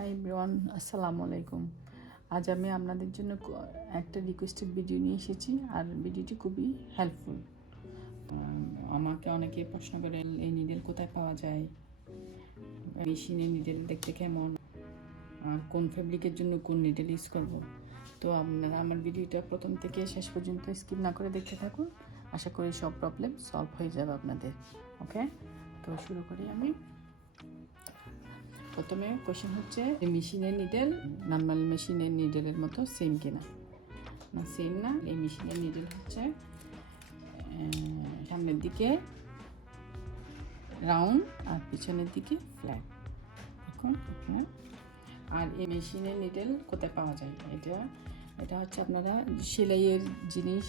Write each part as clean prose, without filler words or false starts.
Hi everyone, আসসালামু আলাইকুম। আজ আমি আপনাদের জন্য একটা রিকোয়েস্টেড ভিডিও নিয়ে এসেছি, আর ভিডিওটি খুবই হেল্পফুল। আমাকে অনেকে প্রশ্ন করে এই নিডেল কোথায় পাওয়া যায়, মেশিনের নিডেল দেখতে কেমন, আর কোন ফেব্রিকের জন্য কোন নিডেল ইউজ করব। তো আপনারা আমার ভিডিওটা প্রথম থেকে শেষ পর্যন্ত স্কিপ না করে দেখতে থাকুন। আশা করি সব প্রবলেম সলভ হয়ে যাবে আপনাদের। ওকে, তো শুরু করি আমি। প্রথমে কোশ্চেন হচ্ছে, মেশিনের নিডেল নর্মাল মেশিনের নিডেলের মতো সেম কিনা। না, সেম না। এই মেশিনের নিডেল হচ্ছে সামনের দিকে রাউন্ড আর পিছনের দিকে ফ্ল্যাট। দেখুন আপনার। আর এই মেশিনের নিডেল কোথায় পাওয়া যায়, এটা হচ্ছে আপনারা সেলাইয়ের জিনিস,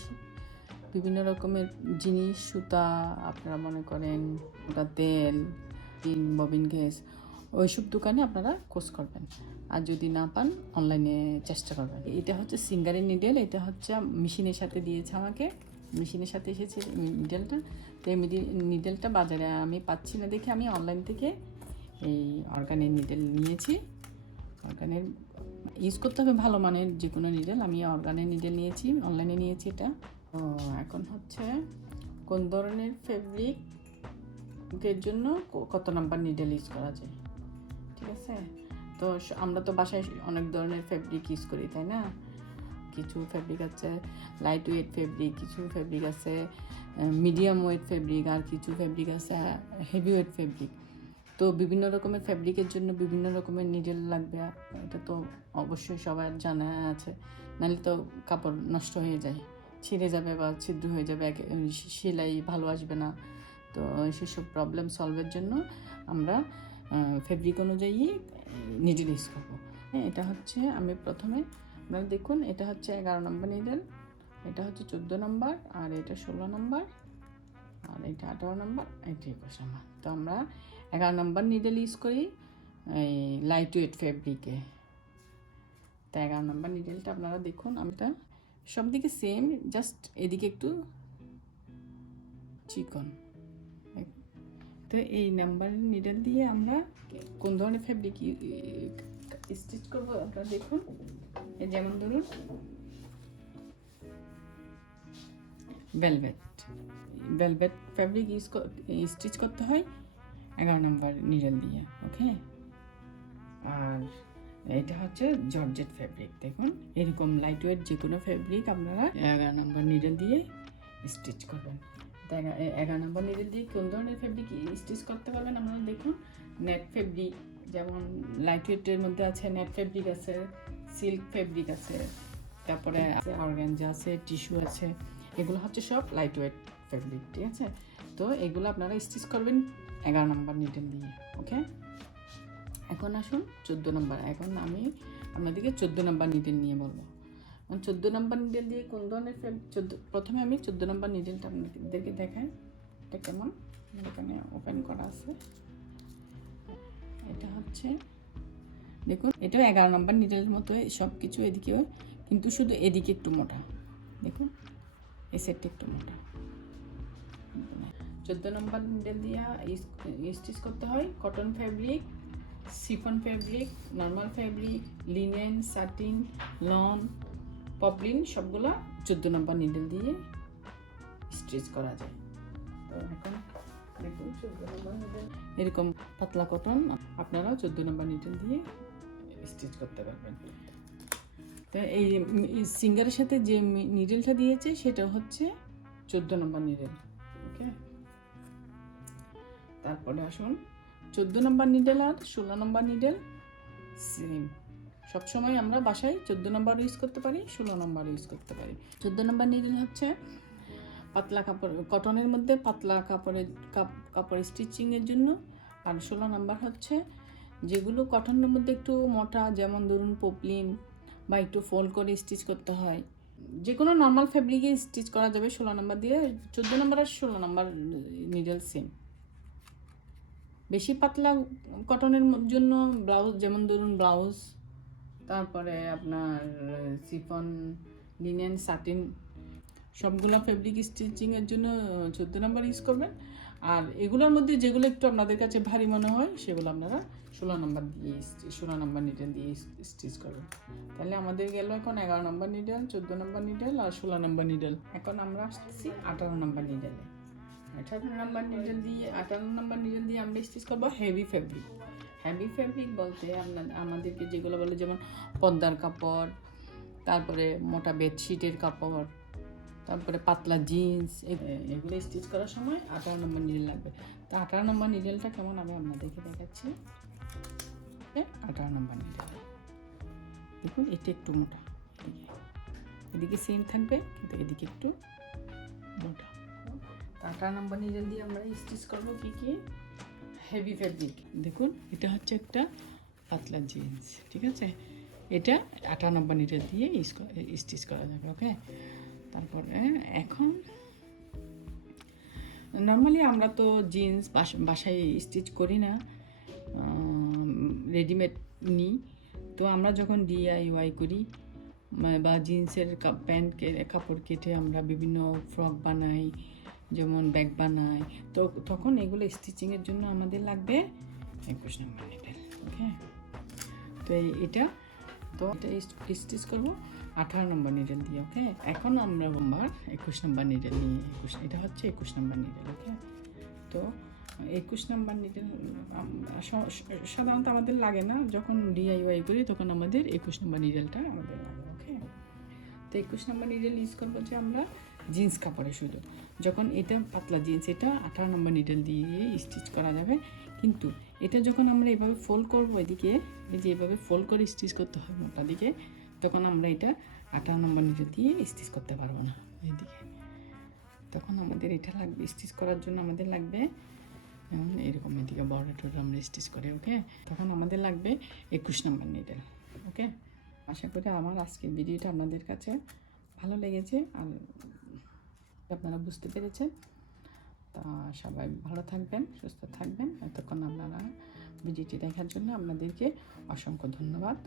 বিভিন্ন রকমের জিনিস, সুতা, আপনারা মনে করেন ওটা তেল, ববিন গ্যাস, ওইসব দোকানে আপনারা খোঁজ করবেন। আর যদি না পান অনলাইনে চেষ্টা করবেন। এটা হচ্ছে সিঙ্গারের নিডেল, এটা হচ্ছে মেশিনের সাথে দিয়েছে আমাকে, মেশিনের সাথে এসেছে নিডেলটা। তো এই নিডেলটা বাজারে আমি পাচ্ছি না দেখে আমি অনলাইন থেকে এই অর্গানের নিডেল নিয়েছি। অর্গানের ইউজ করতে হবে ভালো মানের যে কোনো নিডেল। আমি অর্গানের নিডেল নিয়েছি, অনলাইনে নিয়েছি এটা। এখন হচ্ছে কোন ধরনের ফেব্রিকের জন্য কত নাম্বার নিডেল ইউজ করা যায়, ঠিক আছে। তো আমরা তো বাসায় অনেক ধরনের ফেব্রিক ইউজ করি, তাই না। কিছু ফেব্রিক আছে লাইট ওয়েট ফেব্রিক, কিছু ফেব্রিক আছে মিডিয়াম ওয়েট ফেব্রিক, আর কিছু ফেব্রিক আছে হেভি ওয়েট ফেব্রিক। তো বিভিন্ন রকমের ফেব্রিকের জন্য বিভিন্ন রকমের নিডেল লাগবে, এটা তো অবশ্যই সবার জানা আছে। নাহলে তো কাপড় নষ্ট হয়ে যায়, ছিঁড়ে যাবে বা ছিদ্র হয়ে যাবে, সেলাই ভালো আসবে না। তো সেসব প্রবলেম সলভের জন্য আমরা ফেব্রিক অনুযায়ী নিডেল ইউজ করবো। হ্যাঁ, এটা হচ্ছে আমি প্রথমে আপনারা দেখুন, এটা হচ্ছে 11 নম্বর নিডেল, এটা হচ্ছে 14 নম্বর, আর এটা 16 নম্বর, আর এটা 18 নম্বর, এটা 21 নম্বর। তো আমরা 11 নম্বর নিডেল ইউজ করি এই লাইট ওয়েট ফেব্রিকে। তো 11 নম্বর নিডেলটা আপনারা দেখুন, এটা সব দিকে সেম, জাস্ট এদিকে একটু চিকন। তো এই নাম্বার নিডেল দিয়ে আমরা কোন ধরনের ফেব্রিক স্টিচ করবো আপনারা দেখুন। যেমন ধরুন ভেলভেট ফেব্রিক স্টিচ করতে হয় 11 নম্বর নিডেল দিয়ে। ওকে, আর এটা হচ্ছে জর্জেট ফেব্রিক। দেখুন এরকম লাইট ওয়েট যে কোনো ফেব্রিক আপনারা 11 নম্বর নিডেল দিয়ে স্টিচ করবেন। 11 নম্বর নিডেল দিয়ে কোন ধরনের ফেব্রিক স্টিচ করতে পারবেন আপনারা দেখুন। নেট ফেব্রিক, যেমন লাইট ওয়েটের মধ্যে আছে নেট ফেব্রিক আছে, সিল্ক ফেব্রিক আছে, তারপরে আছে অর্গানজা আছে, টিস্যু আছে। এগুলো হচ্ছে সব লাইট ওয়েট ফেব্রিক, ঠিক আছে। তো এগুলো আপনারা স্টিচ করবেন 11 নম্বর নিডেল দিয়ে। ওকে, এখন আসুন 14 নম্বর। এখন আমি আপনাদেরকে 14 নম্বর নিডেল নিয়ে বলবো। 14 নম্বর নিডেল দিয়ে কোন ধরনের প্রথমে আমি 14 নম্বর নিডেলটা আপনাদেরকে দেখাই। এটা কেমন, এখানে ওপেন করা আছে। এটা হচ্ছে দেখুন, এটাও 11 নম্বর নিডেলের মতো সব কিছু, এদিকেও, কিন্তু শুধু এদিকে একটু মোটা। দেখুন এই সেটটা একটু মোটা। 14 নম্বর নিডেল দিয়ে স্টিচ করতে হয় cotton fabric, chiffon fabric, normal fabric, linen, satin, lawn, poplin, সবগুলো 14 নম্বর নিডেল দিয়ে স্টিচ করা যায়। তো এখন দেখুন 14 নম্বর নিডেল, এরকম পাতলা কটন আপনারাও 14 নম্বর নিডেল দিয়ে স্টিচ করতে পারবেন। তো এই সিঙ্গারের সাথে যে নিডেলটা দিয়েছে সেটা হচ্ছে 14 নম্বর নিডেল। ওকে, তারপরে আসুন 14 নম্বর নিডেল আর 16 নম্বর নিডেল সেম। সবসময় আমরা বাসায় 14 নম্বর ইউজ করতে পারি, 16 নম্বর ইউজ করতে পারি। 14 নম্বর নিডেল হচ্ছে পাতলা কাপড়, কটনের মধ্যে পাতলা কাপড় স্টিচিংয়ের জন্য। আর 16 নম্বর হচ্ছে যেগুলো কটনের মধ্যে একটু মোটা, যেমন ধরুন পপলিন, বা একটু ফোল্ড করে স্টিচ করতে হয়। যে কোনো নর্মাল ফেব্রিকে স্টিচ করা যাবে 16 নম্বর দিয়ে। 14 নম্বর আর 16 নম্বর নিডেল সেম। বেশি পাতলা কটনের জন্য ব্লাউজ, যেমন ধরুন ব্লাউজ, তারপরে আপনার শিফন, লিনেন, সাটিন, সবগুলো ফেব্রিক স্টিচিংয়ের জন্য 14 নম্বর ইউজ করবেন। আর এগুলোর মধ্যে যেগুলো একটু আপনাদের কাছে ভারী মনে হয় সেগুলো আপনারা 16 নম্বর দিয়ে 16 নম্বর নিডেল দিয়ে স্টিচ করবো। তাহলে আমাদের গেল এখন 11 নম্বর নিডেল, 14 নম্বর নিডেল আর 16 নম্বর নিডেল। এখন আমরা আসতেছি 18 নম্বর নিডেলে। 18 নম্বর নিডেল দিয়ে 18 নম্বর নিডেল দিয়ে আমরা স্টিচ করবো হেভি ফেব্রিক। হেভি ফেব্রিক বলতে আমাদেরকে যেগুলো বলে, যেমন পর্দার কাপড়, তারপরে মোটা বেডশিটের কাপড়, তারপরে পাতলা জিন্স, এগুলো স্টিচ করার সময় 18 নম্বর নিডেল লাগবে। তো 18 নম্বর নিডেলটা কেমন আমি আপনাদেরকে দেখাচ্ছি। 18 নম্বর নিডেল দেখুন, এটা একটু মোটা, এদিকে সেম থাকবে কিন্তু এদিকে একটু মোটা। 18 নম্বর নিডেল দিয়ে আমরা স্টিচ করবো কি হেভি ফেব্রিক। দেখুন এটা হচ্ছে একটা পাতলা জিন্স, ঠিক আছে, এটা 18 নম্বর নিডেল দিয়ে স্টিচ করা যাবে। ওকে, তারপরে এখন নর্মালি আমরা তো জিন্স বাসায় স্টিচ করি না, রেডিমেড নিই। তো আমরা যখন DIY করি বা জিন্সের প্যান্ট কাপড় কেটে আমরা বিভিন্ন ফ্রক বানাই, যেমন ব্যাগ বানাই, তো তখন এগুলো স্টিচিংয়ের জন্য আমাদের লাগবে 21 নম্বর নিডেল। ওকে, তো এটা স্টিচ করবো 18 নম্বর নিডেল দিয়ে। ওকে, এখন আমরা 21 নম্বর নিডেল নিয়ে এটা হচ্ছে 21 নম্বর নিডেল। ওকে, তো 21 নম্বর নিডেল সাধারণত আমাদের লাগে না, যখন DIY করি তখন আমাদের 21 নম্বর নিডেলটা আমাদের লাগে। ওকে, তো 21 নম্বর নিডেল ইউজ করবো যে আমরা জিন্স কাপড়ে শুধু, যখন এটা পাতলা জিন্স, এটা 18 নম্বর নিডেল দিয়ে স্টিচ করা যাবে। কিন্তু এটা যখন আমরা এভাবে ফোল্ড করবো, এদিকে এই যে এভাবে ফোল্ড করে স্টিচ করতে হবে মোটা দিকে, তখন আমরা এটা 18 নম্বর নিডেল দিয়ে স্টিচ করতে পারবো না এইদিকে। তখন আমাদের এটা লাগবে স্টিচ করার জন্য, আমাদের লাগবে এরকম এদিকে বর্ডার আমরা স্টিচ করে। ওকে, তখন আমাদের লাগবে 21 নম্বর নিডেল। ওকে, আশা করি আমার আজকের ভিডিওটা আপনাদের কাছে ভালো লেগেছে আর আপনারা বুঝতে পেরেছেন। তা সবাই ভালো থাকবেন, সুস্থ থাকবেন। এতক্ষণ আপনারা ভিডিওটি দেখার জন্য আপনাদেরকে অসংখ্য ধন্যবাদ।